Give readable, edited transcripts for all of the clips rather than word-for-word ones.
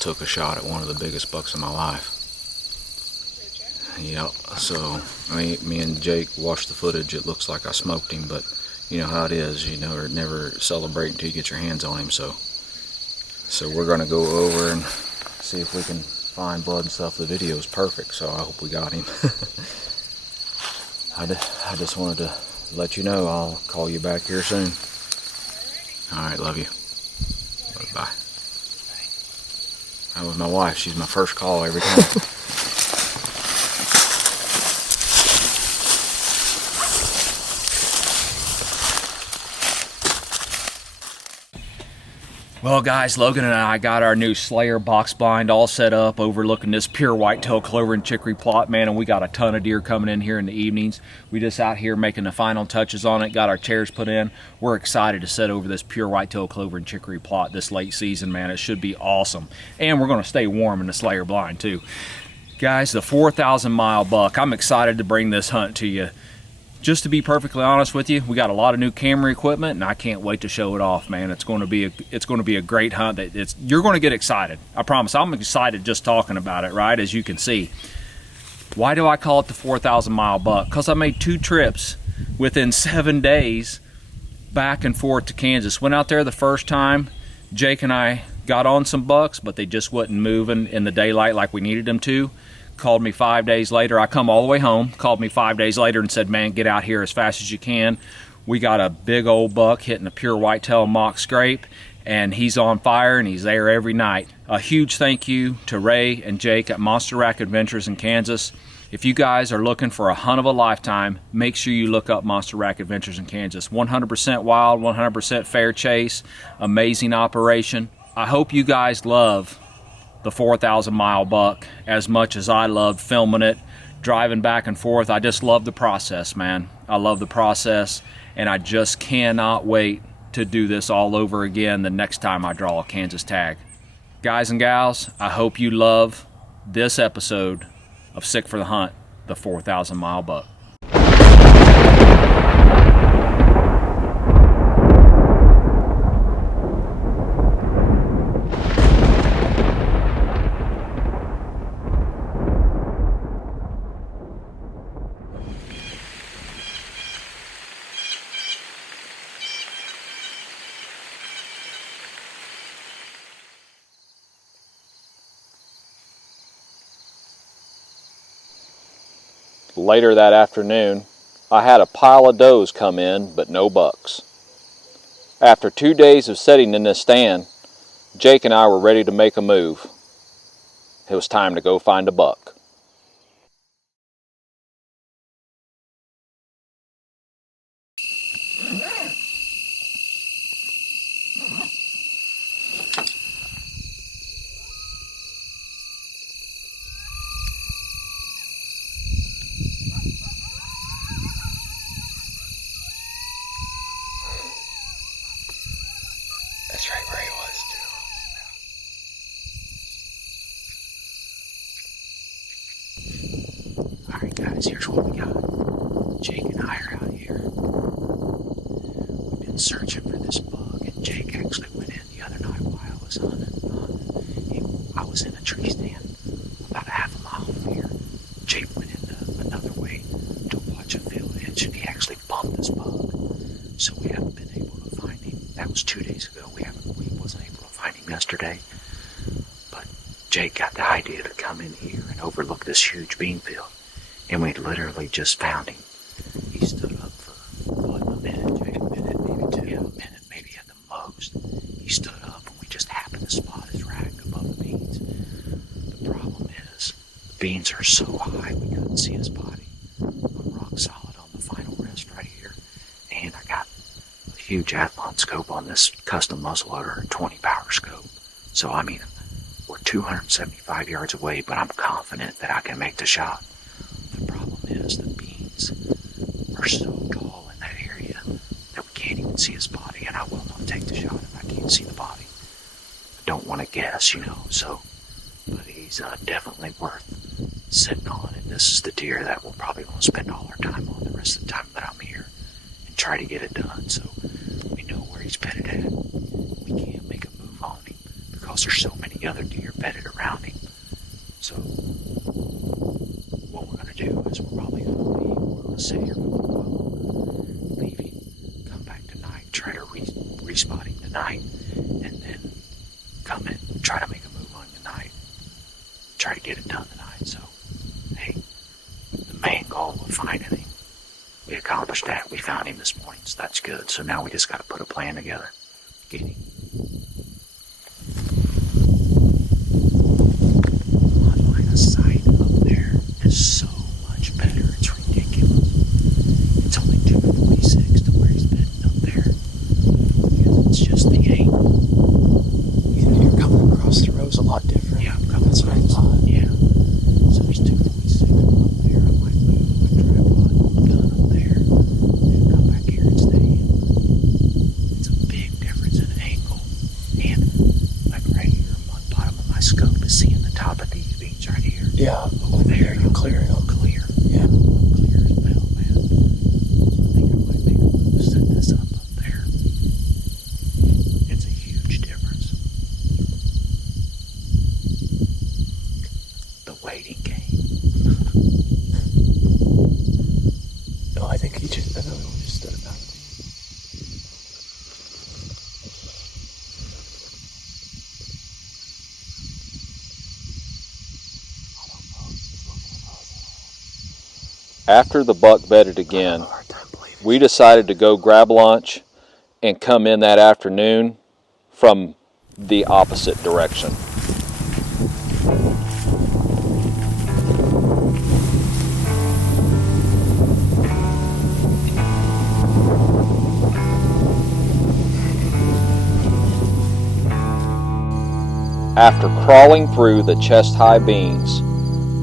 just took a shot at one of the biggest bucks of my life. Yep, so me and Jake watched the footage. It looks like I smoked him, but you know how it is. You know, never celebrate until you get your hands on him. So we're gonna go over and see if we can find blood and stuff. The video is perfect, so I hope we got him. I just wanted to let you know I'll call you back here soon. Alright, love you. Bye. That was my wife. She's my first call every time. Well guys, Logan and I got our new Slayer box blind all set up overlooking this pure whitetail clover and chicory plot, man, and we got a ton of deer coming in here in the evenings. We just out here making the final touches on it, got our chairs put in. We're excited to set over this pure whitetail clover and chicory plot this late season, man. It should be awesome. And we're going to stay warm in the Slayer blind too. Guys, the 4,000 mile buck, I'm excited to bring this hunt to you. Just to be perfectly honest with you, we got a lot of new camera equipment, and I can't wait to show it off, man. It's going to be a great hunt. You're going to get excited. I promise. I'm excited just talking about it, right? As you can see. Why do I call it the 4,000 mile buck? Because I made 2 trips within 7 days back and forth to Kansas. Went out there the first time. Jake and I got on some bucks, but they just wasn't moving in the daylight like we needed them to. Called me 5 days later. I come all the way home, called me 5 days later and said, man, get out here as fast as you can. We got a big old buck hitting a pure whitetail mock scrape, and he's on fire and he's there every night. A huge thank you to Ray and Jake at Monster Rack Adventures in Kansas. If you guys are looking for a hunt of a lifetime, make sure you look up Monster Rack Adventures in Kansas. 100% wild, 100% fair chase, amazing operation. I hope you guys love the 4,000 mile buck as much as I loved filming it, driving back and forth. I just love the process, man. I love the process, and I just cannot wait to do this all over again the next time I draw a Kansas tag. Guys and gals, I hope you love this episode of Sick for the Hunt, the 4,000 mile buck. Later that afternoon, I had a pile of does come in, but no bucks. After 2 days of sitting in this stand, Jake and I were ready to make a move. It was time to go find a buck. That's right where he was too. Alright guys, here's what we got. Jake and I are out here. We've been searching for this buck, and Jake actually went in the other night while I was hunting. I was in a tree stand about a half a mile from here. Jake went in another way to watch a field edge, and he actually bumped this buck. So we haven't been able to find him. That was 2 days ago. We wasn't able to find him yesterday. But Jake got the idea to come in here and overlook this huge bean field. And we literally just found him. He stood up for, what, a minute, Jake? A minute, maybe 2. Yeah, a minute, maybe at the most. He stood up and we just happened to spot his rack above the beans. The problem is, the beans are so high we couldn't see his body. I'm rock solid on the final rest right here. And I got a huge Athlon scope on this custom muzzleloader, 20 power scope. So I mean, we're 275 yards away, but I'm confident that I can make the shot. The problem is the beans are so tall in that area that we can't even see his body, and I will not take the shot if I can't see the body. I don't want to guess, you know, so, but he's definitely worth sitting on, and this is the deer that we're probably going to spend all our time on the rest of the time that I'm here and try to get it done. So we know where he's bedded at. We can't make a move on him because because there's so many other deer bedded around him. So what we're going to do is we're probably going to leave. We're going to sit here for a while, leave him, come back tonight, try to respot him tonight, and then come in, try to make a move on tonight, try to get it done tonight. So, hey, the main goal of finding him, we accomplished that. We found him this morning, so that's good. So now we just got to put a plan together. Get him. Line of sight up there is so much better. It's ridiculous. It's only 246 to where he's bedding up there. It's just the angle. You're coming across the rows a lot different. Yeah, I'm coming. That's what I thought. Yeah. So there's 246 up there. I might move my tripod gun up there and come back here and stay in. It's a big difference in angle. And like right here on the bottom of my scope is seeing the top of these beams right here. Yeah, over there. you're clearing them. Clear. Yeah. I'm clear as bell, man. So I think I might make a move to set this up there. It's a huge difference. The waiting game. No, I think another one just stood about it. After the buck bedded again, we decided to go grab lunch and come in that afternoon from the opposite direction. After crawling through the chest-high beans,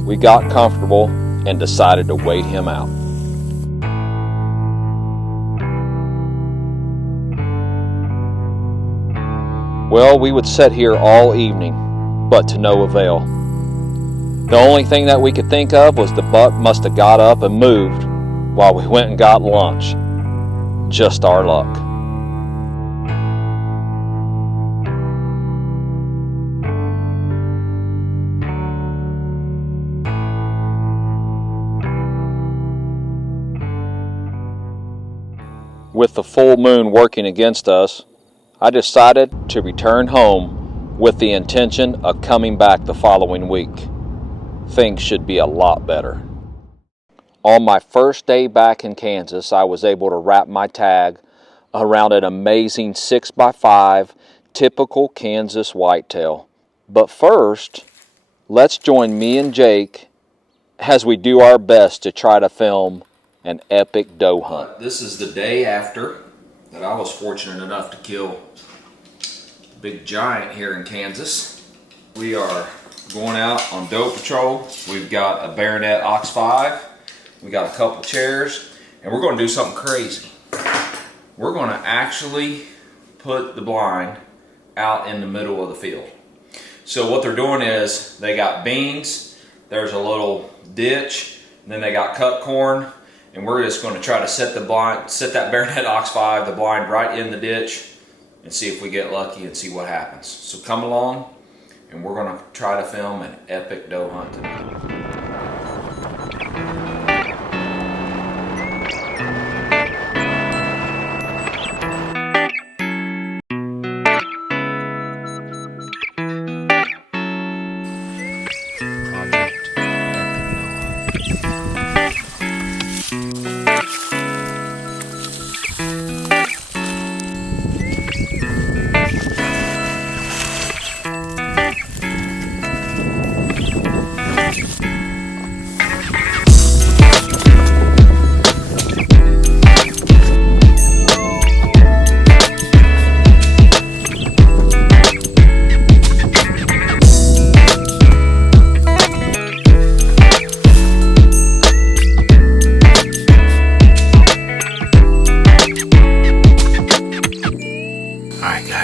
we got comfortable and decided to wait him out. Well, we would sit here all evening, but to no avail. The only thing that we could think of was the buck must have got up and moved while we went and got lunch. Just our luck. With the full moon working against us, I decided to return home with the intention of coming back the following week. Things should be a lot better. On my first day back in Kansas, I was able to wrap my tag around an amazing 6x5 typical Kansas whitetail. But first, let's join me and Jake as we do our best to try to film an epic doe hunt. This is the day after that I was fortunate enough to kill a big giant here in Kansas. We are going out on doe patrol. We've got a Baronet Ox 5. We got a couple chairs, and we're going to do something crazy. We're going to actually put the blind out in the middle of the field. So what they're doing is they got beans, there's a little ditch, and then they got cut corn. And we're just going to try to set that Baronet Ox 5, the blind, right in the ditch and see if we get lucky and see what happens. So come along, and we're going to try to film an epic doe hunt tonight.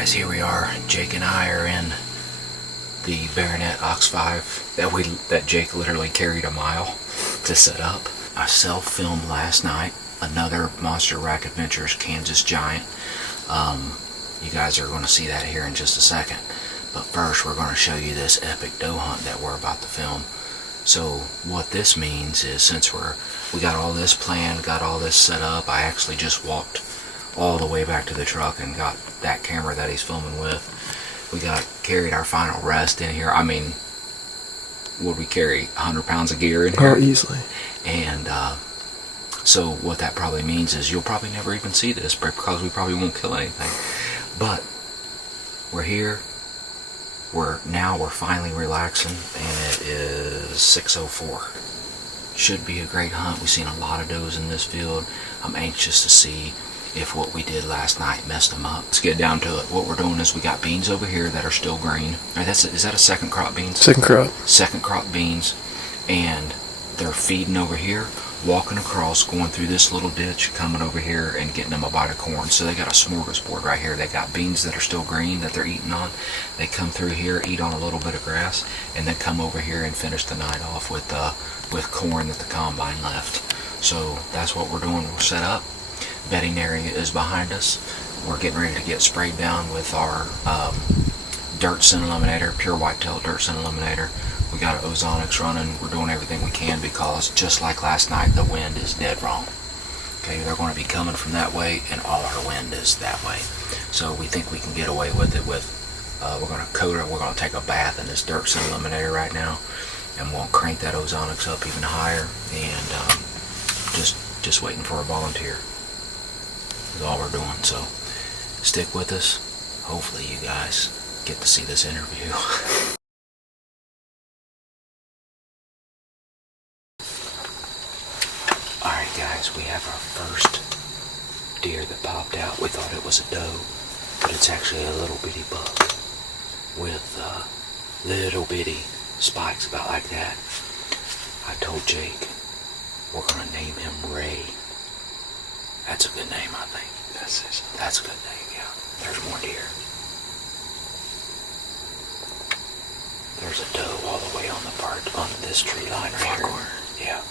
Here we are. Jake and I are in the Baronet Ox 5 that Jake literally carried a mile to set up. I self-filmed last night another Monster Rack Adventures Kansas giant. You guys are going to see that here in just a second. But first we're going to show you this epic doe hunt that we're about to film. So what this means is, since we got all this planned, got all this set up, I actually just walked all the way back to the truck and got that camera that he's filming with. We carried our final rest in here. I mean, would we carry 100 pounds of gear in here? Oh, easily. And so what that probably means is you'll probably never even see this because we probably won't kill anything. But we're here. We're finally relaxing, and it is 6:04. Should be a great hunt. We've seen a lot of does in this field. I'm anxious to see if what we did last night messed them up. Let's get down to it. What we're doing is we got beans over here that are still green. Right, is that a second crop beans? Second crop. Second crop beans, and they're feeding over here, walking across, going through this little ditch, coming over here and getting them a bite of corn. So they got a smorgasbord right here. They got beans that are still green that they're eating on. They come through here, eat on a little bit of grass, and then come over here and finish the night off with corn that the combine left. So that's what we're doing. We're set up. Bedding area is behind us. We're getting ready to get sprayed down with our dirt scent eliminator, pure whitetail dirt scent eliminator. We got our ozonics running. We're doing everything we can because, just like last night, the wind is dead wrong. Okay, they're going to be coming from that way, and all our wind is that way. So we think we can get away with it. We're going to coat it. We're going to take a bath in this dirt scent eliminator right now, and we'll crank that ozonics up even higher. And just waiting for a volunteer is all we're doing. So stick with us. Hopefully you guys get to see this interview. Alright guys, we have our first deer that popped out. We thought it was a doe, but it's actually a little bitty buck with little bitty spikes about like that. I told Jake we're going to name him Ray. That's a good name, I think. That's a good name, yeah. There's more deer. There's a doe all the way on this tree line right here. Yeah.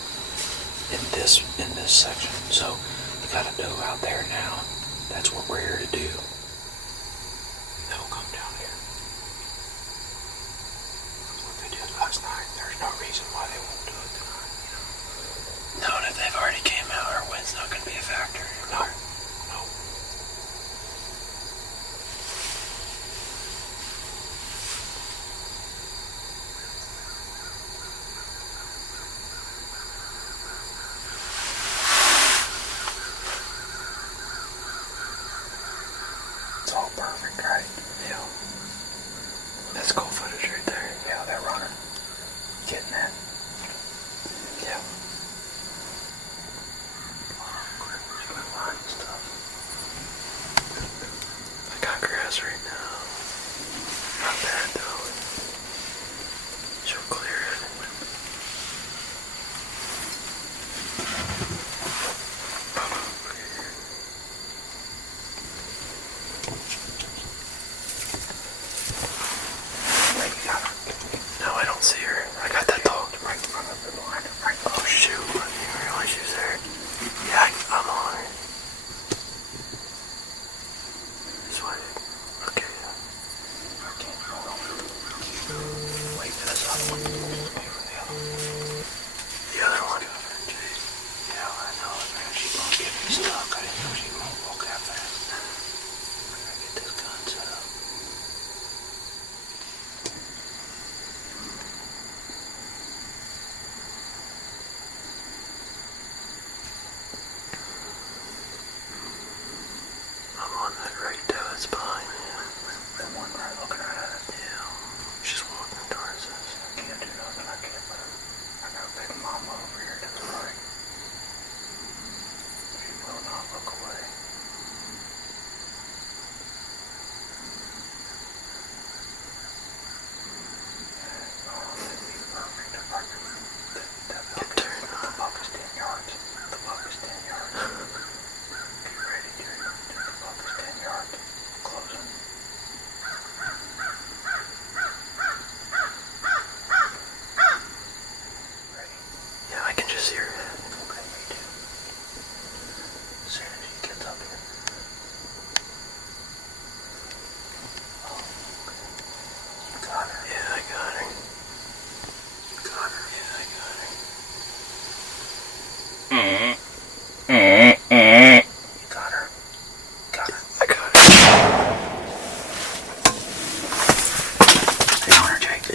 In this section. So we got a doe out there now. That's what we're here to do. They'll come down here. That's what they did last night. There's no reason why they won't do it tonight. No, and if they've already came out, our wind's not going to be a factor. No. It's all perfect, right? Yeah. That's cool footage right there. Yeah, they're running. Getting that. Yeah. I got grass right now. Not bad though. She'll clear it. No, I don't see her. I got that dog right in front of the line. Right. Oh shoot! I didn't realize she was there. Yeah, I'm on her. This way. Okay. Okay. Hold on. Wait for this other one. Wait for the other one. The other one. Yeah, I know. Man, she's gonna get me stuck. I didn't know she won't walk that fast. I gotta get this gun set up. I'm on that right there, that's behind me. The one right looking at it. Yeah. She's walking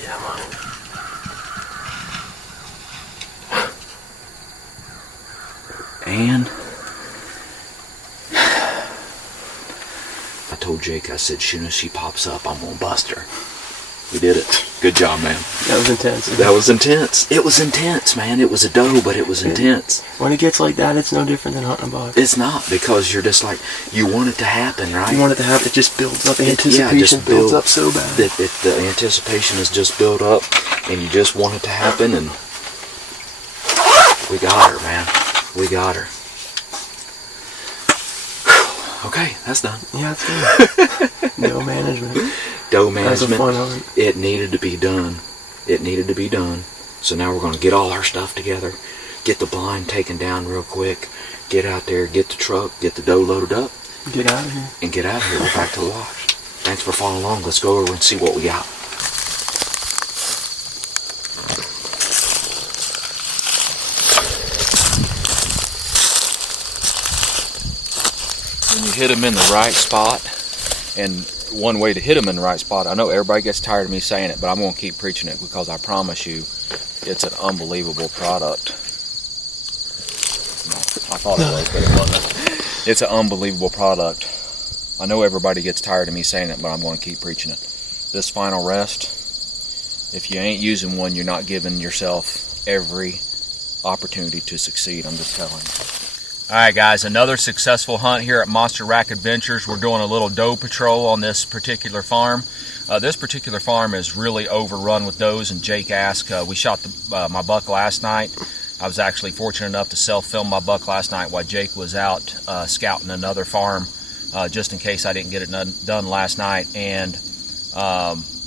Yeah, man. And I told Jake, I said, as soon as she pops up, I'm gonna bust her. We did it. Good job, man. That was intense. That was intense. It was intense, man. It was a doe, but it was intense. When it gets like that, it's no different than hunting a buck. It's not, because you're just like, you want it to happen, right? You want it to happen. It just builds up. Anticipation builds up so bad. The anticipation is just built up, and you just want it to happen, and we got her, man. We got her. Okay, that's done. Yeah, it's good. Doe management. Doe That's a management. fun hunt. It needed to be done. It needed to be done. So now we're going to get all our stuff together, get the blind taken down real quick, get out there, get the truck, get the doe loaded up, Get out of here. and get out of here. We're back to the lodge. Thanks for following along. Let's go over and see what we got. When you hit them in the right spot, and one way to hit them in the right spot, I know everybody gets tired of me saying it, but I'm going to keep preaching it, because I promise you, it's an unbelievable product. No, I thought it was, but it wasn't. It's an unbelievable product. I know everybody gets tired of me saying it, but I'm going to keep preaching it. This final rest, if you ain't using one, you're not giving yourself every opportunity to succeed. I'm just telling you. Alright guys, another successful hunt here at Monster Rack Adventures. We're doing a little doe patrol on this particular farm. This particular farm is really overrun with does, and Jake asked, we shot my buck last night. I was actually fortunate enough to self-film my buck last night while Jake was out scouting another farm, just in case I didn't get it done last night. And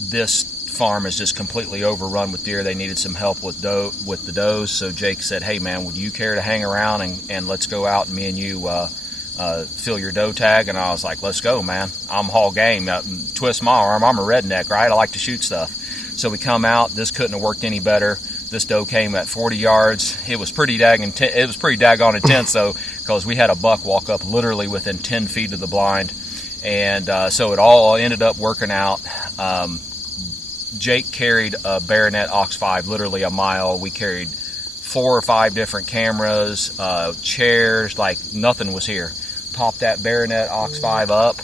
this farm is just completely overrun with deer. They needed some help with the does, so Jake said, hey man, would you care to hang around and let's go out and me and you fill your doe tag? And I was like, let's go, man. I'm all game. Twist my arm. I'm a redneck, right? I like to shoot stuff. So we come out. This couldn't have worked any better. This doe came at 40 yards. It was pretty daggone intense though, because we had a buck walk up literally within 10 feet of the blind, and so it all ended up working out. Jake carried a Baronet Ox 5 literally a mile. We carried 4 or 5 different cameras, chairs, like nothing was here. Popped that Baronet Ox 5 up,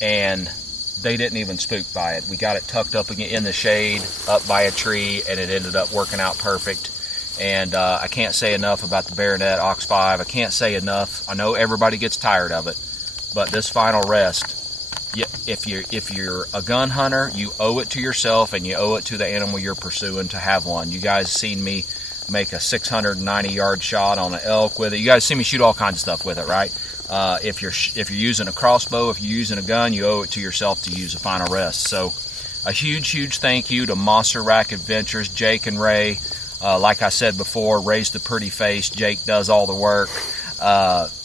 and they didn't even spook by it. We got it tucked up in the shade, up by a tree, and it ended up working out perfect. And I can't say enough about the Baronet Ox 5. I can't say enough. I know everybody gets tired of it, but this final rest, if you're a gun hunter, you owe it to yourself and you owe it to the animal you're pursuing to have one. You guys seen me make a 690-yard shot on an elk with it. You guys see me shoot all kinds of stuff with it, right? If you're using a crossbow, if you're using a gun, you owe it to yourself to use a final rest. So a huge thank you to Monster Rack Adventures, Jake and Ray. Like I said before, Ray's the pretty face, Jake does all the work.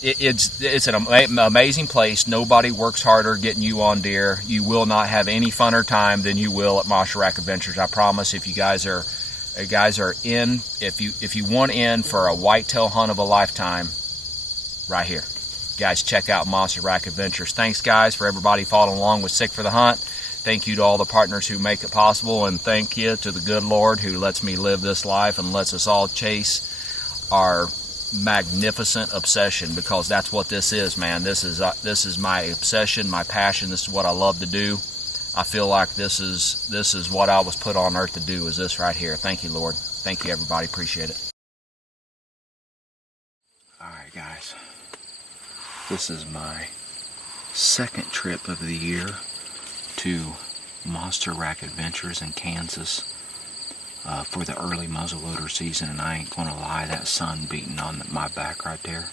It's an amazing place. Nobody works harder getting you on deer. You will not have any funner time than you will at Monster Rack Adventures. I promise. If you guys are in, if you want in for a whitetail hunt of a lifetime, right here, guys, check out Monster Rack Adventures. Thanks guys for everybody following along with Sick for the Hunt. Thank you to all the partners who make it possible, and thank you to the good Lord who lets me live this life and lets us all chase our magnificent obsession, because that's what this is, man. This is my obsession, my passion. This is what I love to do. I feel like this is what I was put on earth to do, is this right here. Thank you, Lord. Thank you, everybody. Appreciate it. Alright guys, this is my second trip of the year to Monster Rack Adventures in Kansas for the early muzzleloader season, and I ain't gonna lie, that sun beating on my back right there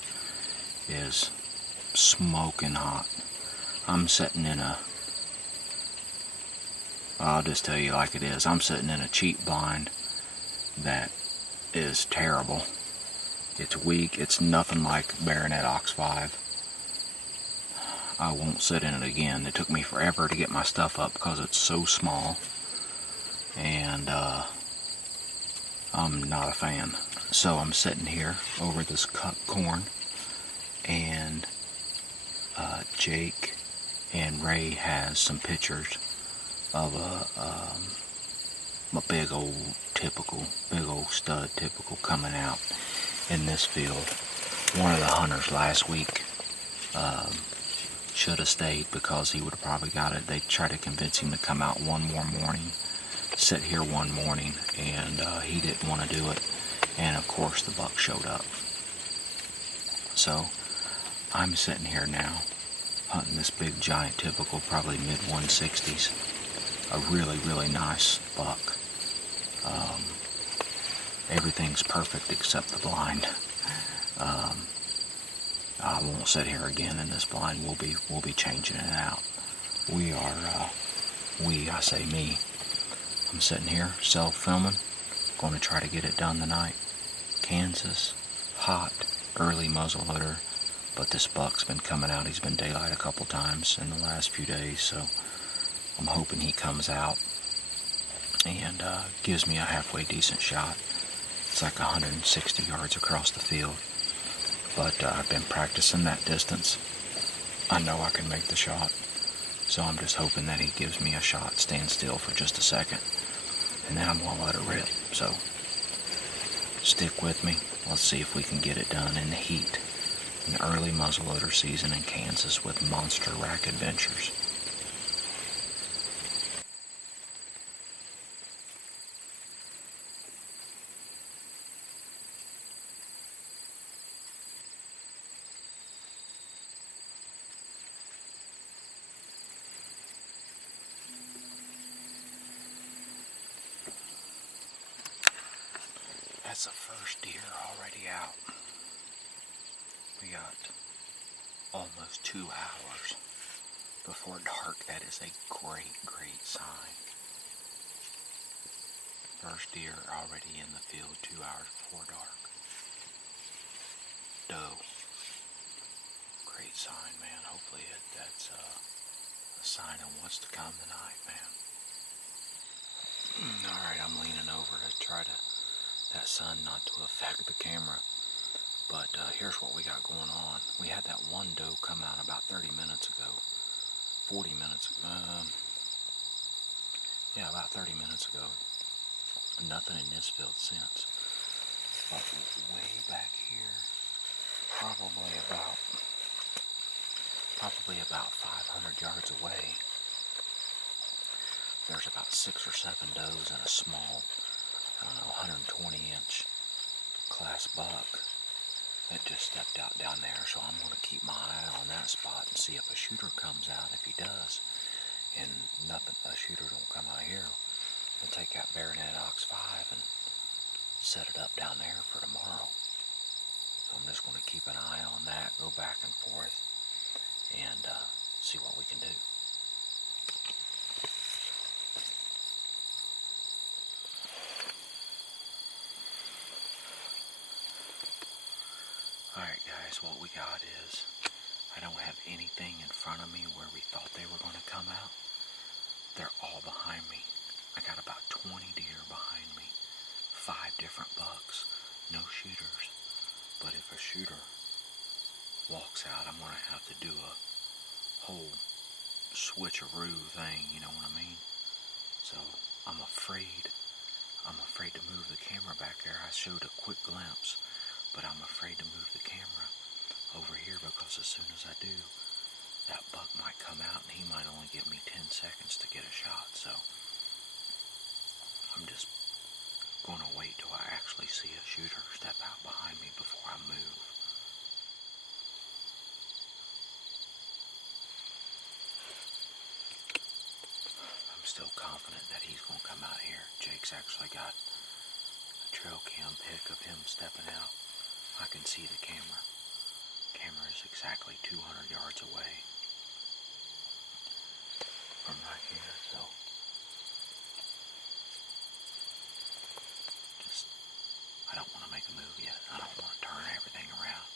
is smoking hot. I'm sitting in I'll just tell you like it is, I'm sitting in a cheap blind that is terrible. It's weak, it's nothing like Baronet Ox 5. I won't sit in it again. It took me forever to get my stuff up because it's so small, and I'm not a fan. So I'm sitting here over this cut corn, and Jake and Ray has some pictures of a a big old stud typical coming out in this field. One of the hunters last week should have stayed because he would have probably got it. They tried to convince him to come out one more morning, sit here one morning, and he didn't want to do it. And of course the buck showed up. So I'm sitting here now hunting this big giant typical, probably mid 160s. A really, really nice buck. Everything's perfect except the blind. I won't sit here again in this blind. We'll be changing it out. I say me. I'm sitting here self-filming. Going to try to get it done tonight. Kansas, hot, early muzzleloader, but this buck's been coming out. He's been daylight a couple times in the last few days, so I'm hoping he comes out and gives me a halfway decent shot. It's like 160 yards across the field, but I've been practicing that distance. I know I can make the shot, so I'm just hoping that he gives me a shot, stand still for just a second, and then I'm going to let it rip. So stick with me. Let's see if we can get it done in the heat. An early muzzleloader season in Kansas with monster rack adventures. That's the first deer already out. We got almost 2 hours before dark. That is a great sign. First deer already in the field 2 hours before dark. Doe. Great sign, man. Hopefully that's a sign of what's to come tonight, man. Alright, I'm leaning over to try to that sun not to affect the camera. But here's what we got going on. We had that one doe come out about 30 minutes ago. 40 minutes ago. Yeah, about 30 minutes ago. Nothing in this field since. But way back here, probably about 500 yards away, there's about 6 or 7 does and a small, 120-inch class buck that just stepped out down there. So I'm going to keep my eye on that spot and see if a shooter comes out. If he does, and a shooter don't come out here, we'll take that Baronet Ox 5 and set it up down there for tomorrow. So I'm just going to keep an eye on that, go back and forth, and see what we can do. Alright guys, what we got is, I don't have anything in front of me where we thought they were going to come out. They're all behind me. I got about 20 deer behind me. 5 different bucks. No shooters. But if a shooter walks out, I'm going to have to do a whole switcheroo thing, you know what I mean? So I'm afraid to move the camera back there. I showed a quick glimpse, but I'm afraid to move the camera over here because as soon as I do, that buck might come out and he might only give me 10 seconds to get a shot. So I'm just going to wait till I actually see a shooter step out behind me before I move. I'm still confident that he's going to come out here. Jake's actually got a trail cam pic of him stepping out. I can see the camera. The camera is exactly 200 yards away from right here, so I don't want to make a move yet. I don't want to turn everything around.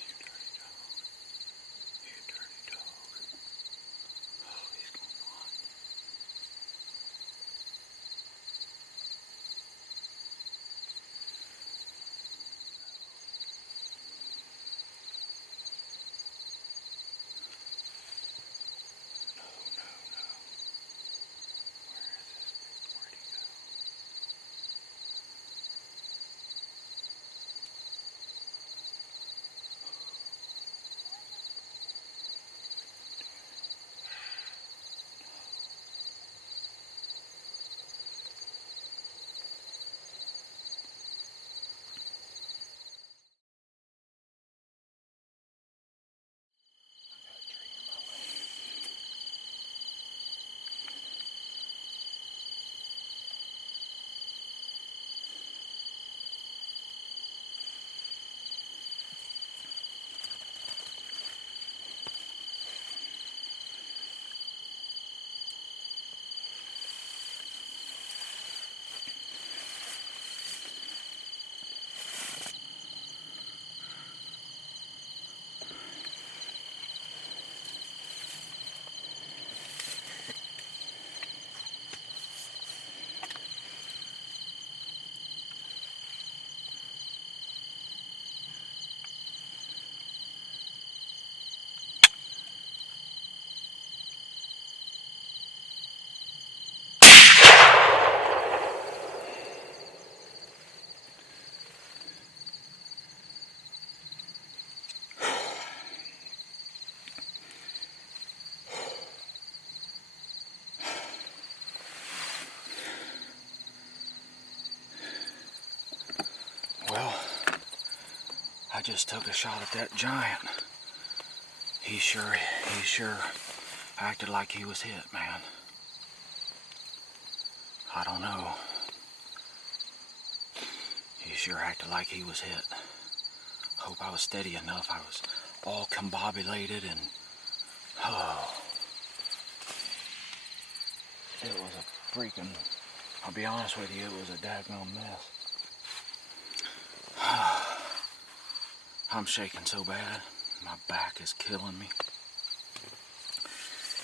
You dirty dog. You dirty dog. just took a shot at that giant. He sure acted like he was hit, man. I don't know. He sure acted like he was hit. Hope I was steady enough. I was all combobulated and oh. It was a freaking, I'll be honest with you, it was a daggone mess. I'm shaking so bad, my back is killing me.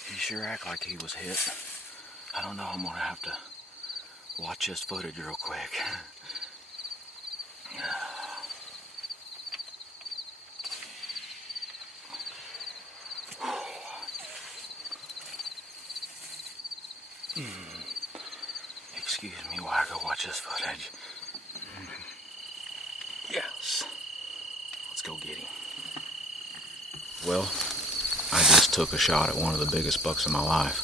He sure acted like he was hit. I don't know, I'm gonna have to watch this footage real quick. Excuse me while I go watch this footage. Yes. Let's go get him. Well, I just took a shot at one of the biggest bucks of my life.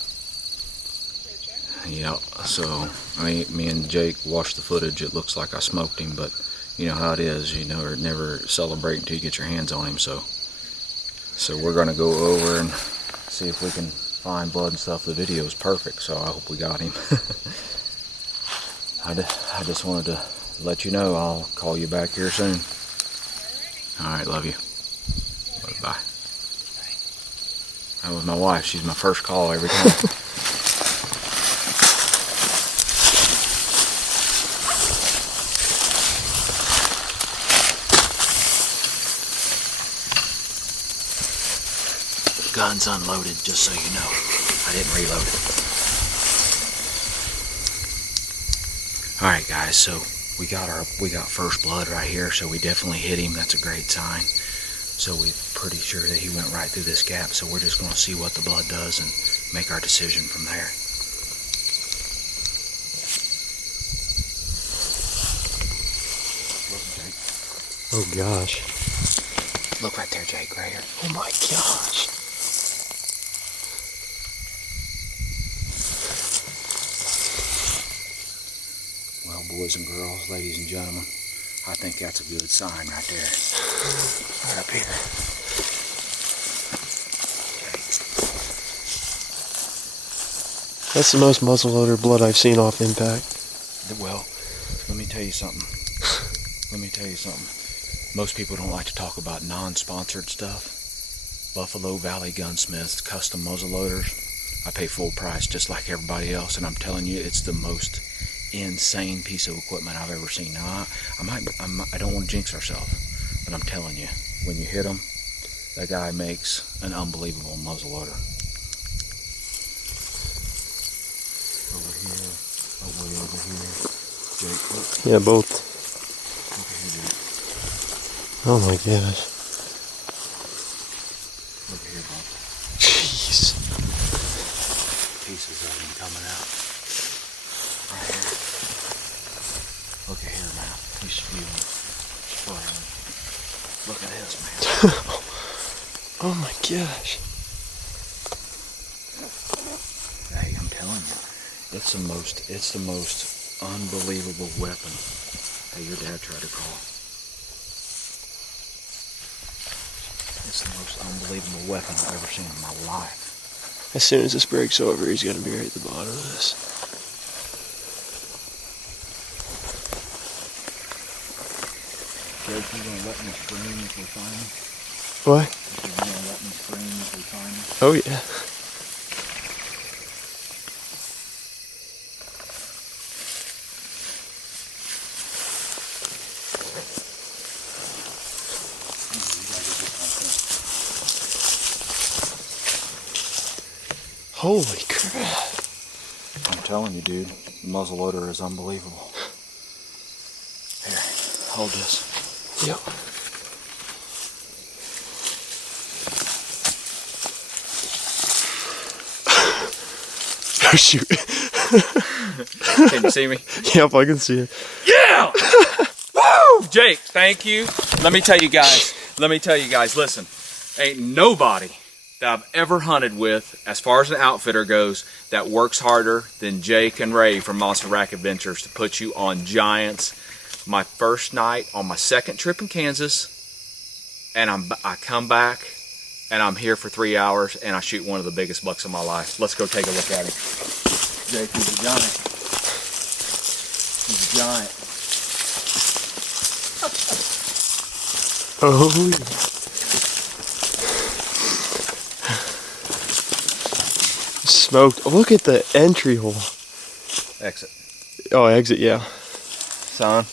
Yeah, so me and Jake watched the footage. It looks like I smoked him, but you know how it is. You know, never celebrate until you get your hands on him. So we're gonna go over and see if we can find blood and stuff. The video is perfect, so I hope we got him. I just wanted to let you know I'll call you back here soon. All right, love you. Bye. That was my wife. She's my first call every time. Gun's unloaded, just so you know. I didn't reload it. Alright guys, so we got first blood right here, so we definitely hit him. That's a great sign. So we're pretty sure that he went right through this gap, so we're just going to see what the blood does and make our decision from there. Look, Jake. Oh gosh. Look right there, Jake, right here. Oh my gosh. Well, boys and girls, ladies and gentlemen, I think that's a good sign right there. Right up here. That's the most muzzleloader blood I've seen off impact. Well, let me tell you something. Most people don't like to talk about non-sponsored stuff. Buffalo Valley Gunsmiths, custom muzzleloaders. I pay full price just like everybody else, and I'm telling you, it's the most insane piece of equipment I've ever seen. Now, I don't want to jinx ourselves, but I'm telling you, when you hit them, that guy makes an unbelievable muzzleloader. Over here, way over here. Jake, look. Yeah, both. Look at here, Jake. Oh my gosh. Look at here, bud. Jeez. Pieces of him coming out. Right here. Look at here, man. He's spewing. Spraying. Look at this, man. Oh my gosh. Hey, I'm telling you, it's the most unbelievable weapon. Hey, your dad tried to call. It's the most unbelievable weapon I've ever seen in my life. As soon as this breaks over, he's gonna be right at the bottom of this. Jake, you gonna let me scream if we find him? What? You gonna let me scream if we find him? Oh yeah. Holy crap. I'm telling you, dude, the muzzleloader is unbelievable. Here, hold this. Yep. Oh shoot. Can you see me? Yep, I can see it. Yeah! Woo! Jake, thank you. Let me tell you guys, listen, ain't nobody that I've ever hunted with, as far as an outfitter goes, that works harder than Jake and Ray from Monster Rack Adventures to put you on giants. My first night on my second trip in Kansas, and I come back, and I'm here for 3 hours, and I shoot one of the biggest bucks of my life. Let's go take a look at him. Jake, he's a giant. He's a giant. Oh, yeah. Smoked. Oh, look at the entry hole. Exit. Oh, exit, yeah. Son,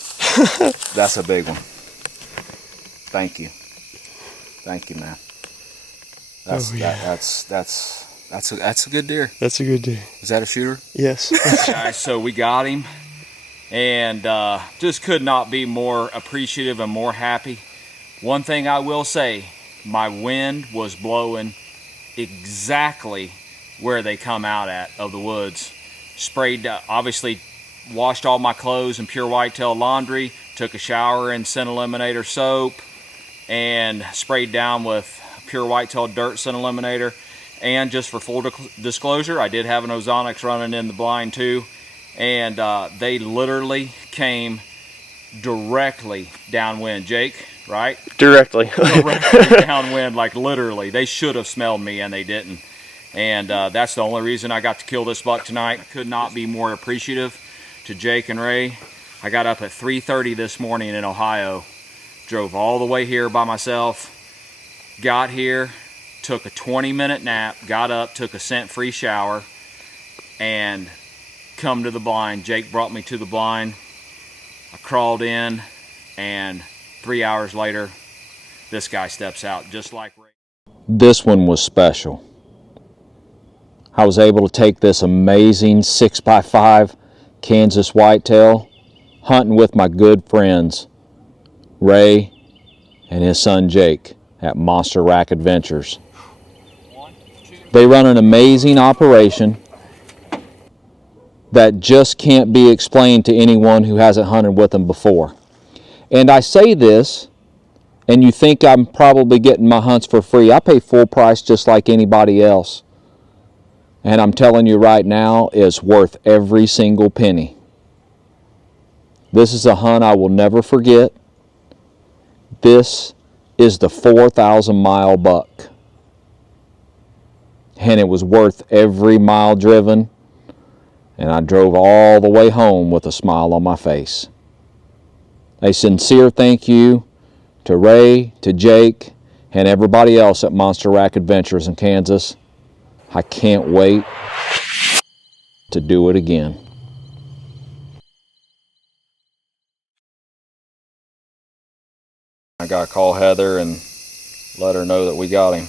that's a big one. Thank you. Thank you, man. That's that's a good deer. That's a good deer. Is that a shooter? Yes. Guys, so we got him, and just could not be more appreciative and more happy. One thing I will say, my wind was blowing exactly where they come out of the woods. Sprayed, obviously washed all my clothes in pure whitetail laundry, took a shower in scent eliminator soap, and sprayed down with pure whitetail dirt scent eliminator. And just for full disclosure, I did have an ozonics running in the blind too, and they literally came directly downwind. Jake, right? Directly. Directly downwind, like literally. They should have smelled me, and they didn't. And that's the only reason I got to kill this buck tonight. I could not be more appreciative to Jake and Ray. I got up at 3:30 this morning in Ohio, drove all the way here by myself, got here, took a 20-minute nap, got up, took a scent-free shower, and come to the blind. Jake brought me to the blind. I crawled in, and 3 hours later, this guy steps out, just like Ray. This one was special. I was able to take this amazing 6x5 Kansas whitetail hunting with my good friends Ray and his son Jake at Monster Rack Adventures. They run an amazing operation that just can't be explained to anyone who hasn't hunted with them before. And I say this, and you think I'm probably getting my hunts for free. I pay full price just like anybody else. And I'm telling you right now, it's worth every single penny. This is a hunt I will never forget. This is the 4,000-mile buck. And it was worth every mile driven. And I drove all the way home with a smile on my face. A sincere thank you to Ray, to Jake, and everybody else at Monster Rack Adventures in Kansas. I can't wait to do it again. I gotta call Heather and let her know that we got him.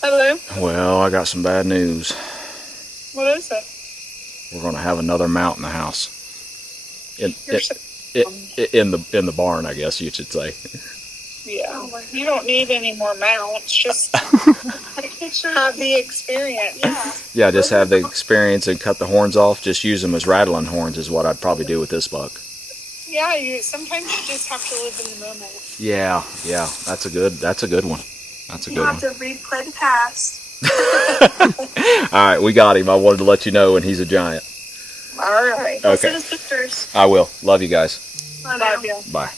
Hello. Well, I got some bad news. What is it? We're gonna have another mount in the house. In the barn, I guess you should say. Yeah. You don't need any more mounts. Just have the experience. Yeah, just have the experience and cut the horns off. Just use them as rattling horns is what I'd probably do with this buck. Yeah, sometimes you just have to live in the moment. Yeah, that's a good one. That's a good one. You have to replay the past. All right, we got him. I wanted to let you know, and he's a giant. All right. Okay. Send us pictures. I will. Love you guys. I love you. Bye.